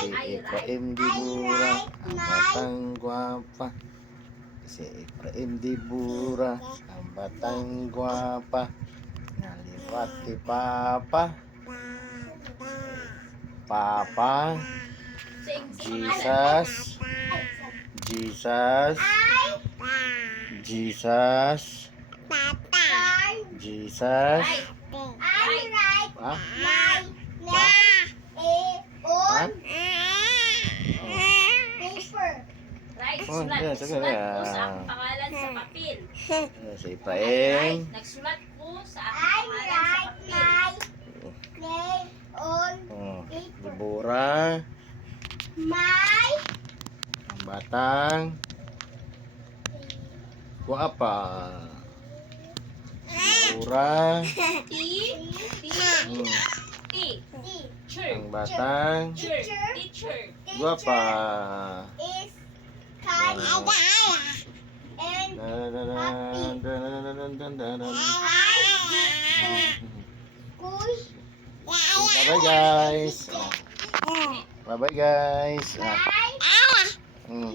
Si Efraim Dibura, ang batang gwapa. Si Efraim Dibura, ang batang gwapa. Naliwat ti Papa. Papa. Jesus. Jesus. Jesus. Jesus. Ah? Right, Oh, sulat. sige. Sulat po sa aking pangalan sa papel. Si Efraim. Nagsulat po sa aking pangalan sa papel. Oh, Dibura. Ang batang gwapa. Dibura. Teacher. Ang batang Teacher. gwapa. Bye-bye guys. Bye-bye guys. Mm.